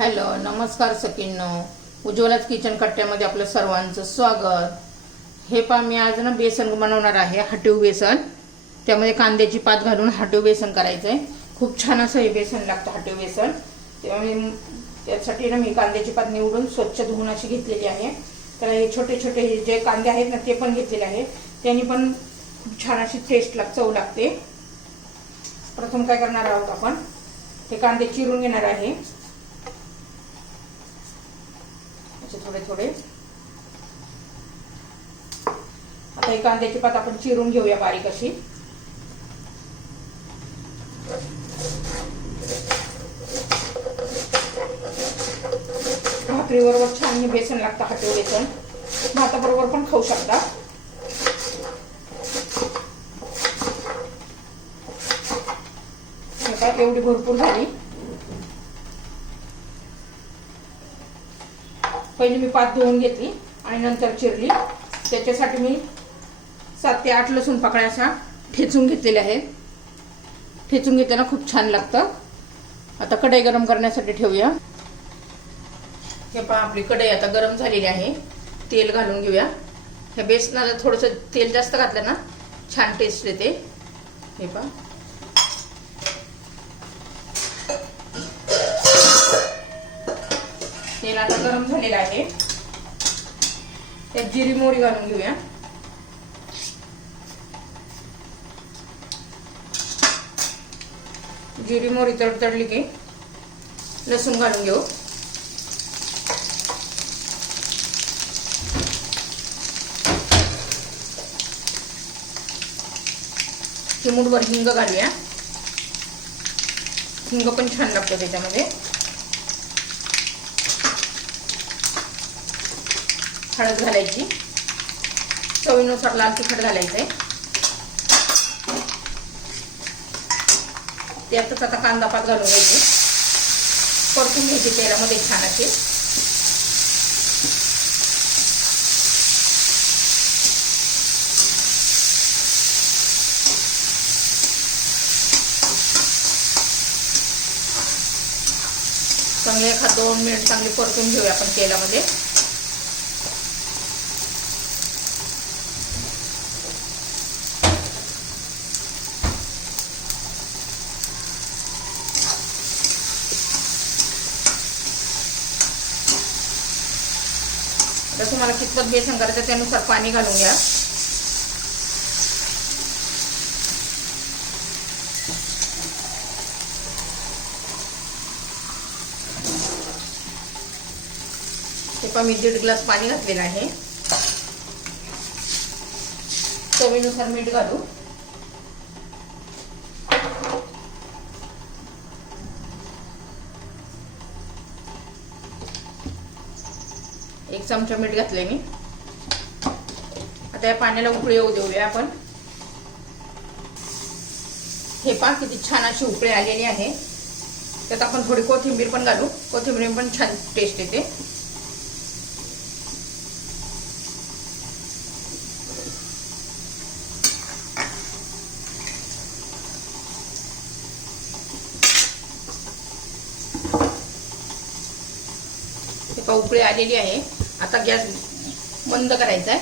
Hello नमस्कार सकिन्नो उज्ज्वलाच kitchen कट्ट्यामध्ये आपलं सर्वांचं स्वागत. हे पा मी आज ना बेसन बनवणार आहे हटीव बेसन. त्यामध्ये कांद्याची पात घालून हटीव बेसन करायचं आहे खूप छान असं हे बेसन लागतं हटीव बेसन. तेव्हा मी त्यासाठी ना मी कांद्याची पात निवडून स्वच्छ धुवून अशी घेतलेली आहे. तर हे छोटे छोटे जे कांदे आहेत ना ते पण घेतलेले आहे. त्यांनी पण खूप छान अशी टेस्ट लाग चव लागते. प्रथम काय करणार आहोत आपण? ते कांदे चिरून घेणार आहे. असे थोडे थोडे. आता ही कांद्याची पात आपण चिरून घेऊया बारीक अशी. भाकरीबरोबर छान हे बेसन लागतं हटव बेसन भाताबरोबर पण खाऊ शकता. एवढी भरपूर झाली. पहिले मी पात धुवून घेतली आणि नंतर चिरली. त्याच्यासाठी मी सात ते आठ लसूण पाकळ्या अशा ठेचून घेतलेल्या आहेत. ठेचून घेताना खूप छान लागतं. आता कढई गरम करण्यासाठी ठेवूया. हे पहा आपली कढई आता गरम झालेली आहे. तेल घालून घेऊया. ह्या बेसनाला थोडंसं तेल जास्त घातलं ना छान टेस्ट येते. हे पहा. आता गरम झालेला आहे. त्यात जिरी मोरी घालून घेऊया. जिरी मोरी तडतडली की लसूण घालून घेऊ. चिमूटभर हिंग घालूया. हिंग पण छान लागतं त्याच्यामध्ये. हळद घालायची. चवीनुसार लाल तिखट घालायचंय. त्यातच आता कांदा पात घालून घ्यायचे. परतून घ्यायची तेलामध्ये छान असे चांगले एखाद दोन मिनिट चांगले परतून घेऊया आपण तेलामध्ये. आता तुम्हाला कितपत बेसन करायचं त्यानुसार पाणी घालून घ्या. ते पण मी दीड ग्लास पाणी घातलेलं आहे. चवीनुसार मीठ घालू. एक चमचा मीठ घातले मी. आता या पाण्याला उकळी येऊ देऊया आपण. हे पा किती छान अशी उकळी आलेली आहे. त्यात आपण थोडी कोथिंबीर पण घालू. कोथिंबीर पण छान टेस्ट येते. उकळी आलेली आहे. आता गॅस बंद करायचा आहे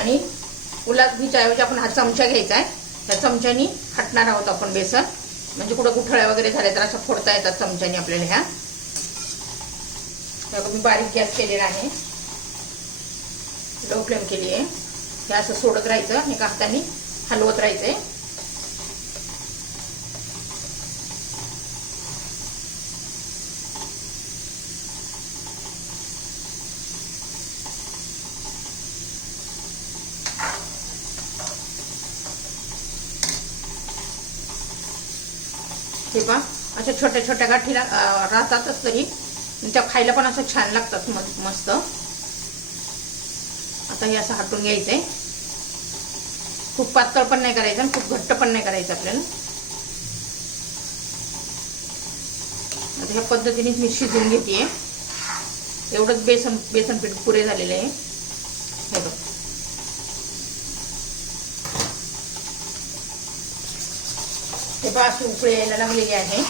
आणि उलासबीच्या ऐवजी आपण हा चमचा घ्यायचा आहे त्या चमच्यानी हटणार आहोत आपण बेसन. म्हणजे कुठं गुठळ्या वगैरे झाल्या तर अशा फोडता येतात चमच्यानी आपल्याला ह्या. मी बारीक गॅस केलेला आहे. लो फ्लेम केली आहे हे असं सोडत राहायचं एका हाताने हलवत राहायचंय. हे पहा अशा छोट्या छोट्या गाठीला राहतातच तरी. त्या खायला पण असं छान लागतात मस्त. आता हे असं हटून घ्यायचंय. खूप पातळ पण नाही करायचं आणि खूप घट्ट पण नाही करायचं आपल्याला. आता ह्या पद्धतीने मी शिजून घेते एवढंच बेसन बेसन पीठ पुरे झालेले आहे. हे बघ. हे बास अशी उकळी यायला लागलेली आहे.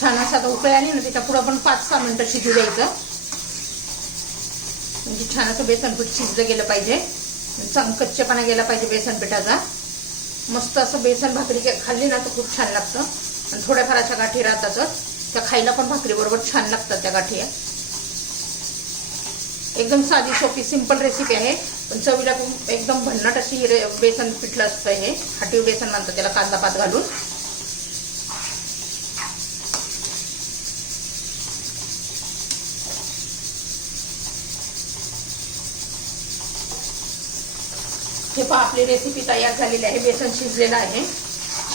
छान असा आता उकळी आली ना त्याच्या पुढं आपण पाच सहा मिनटं शिजू द्यायचं. म्हणजे छान असं बेसनपीठ शिजलं गेलं पाहिजे. चांग कच्चेपणा गेला पाहिजे बेसन पिठाचा मस्त असं बेसन भाकरी खाल्ली ना तर खूप छान लागतं. आणि थोड्याफार अशा गाठी राहतातच त्या खायला पण भाकरीबरोबर छान लागतात त्या गाठी. एकदम साधी सोपी सिंपल रेसिपी आहे. पण चवीला एकदम भन्नाट अशी बेसन पिठलं असतं हे. हाटीव बेसन म्हणतात त्याला कांदा पात घालून. हे पहा आपली रेसिपी तयार झालेली आहे. बेसन शिजलेलं आहे.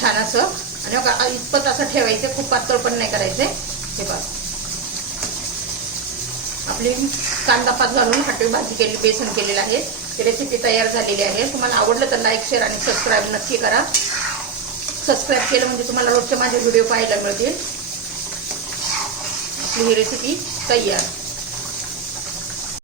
छान असं. आणि बघा, इतपत असं ठेवायचं. खूप पातळ पण नाही करायचे. हे पहा. आपली कांदा पात घालून हटवी भाजी केली बेसन केलेलं आहे. ही रेसिपी तयार झालेली आहे. तुम्हाला आवडलं तर लाईक शेअर आणि सबस्क्राईब नक्की करा. सबस्क्राईब केलं म्हणजे तुम्हाला रोजचे माझे व्हिडिओ पाहायला मिळतील. आपली ही रेसिपी तयार.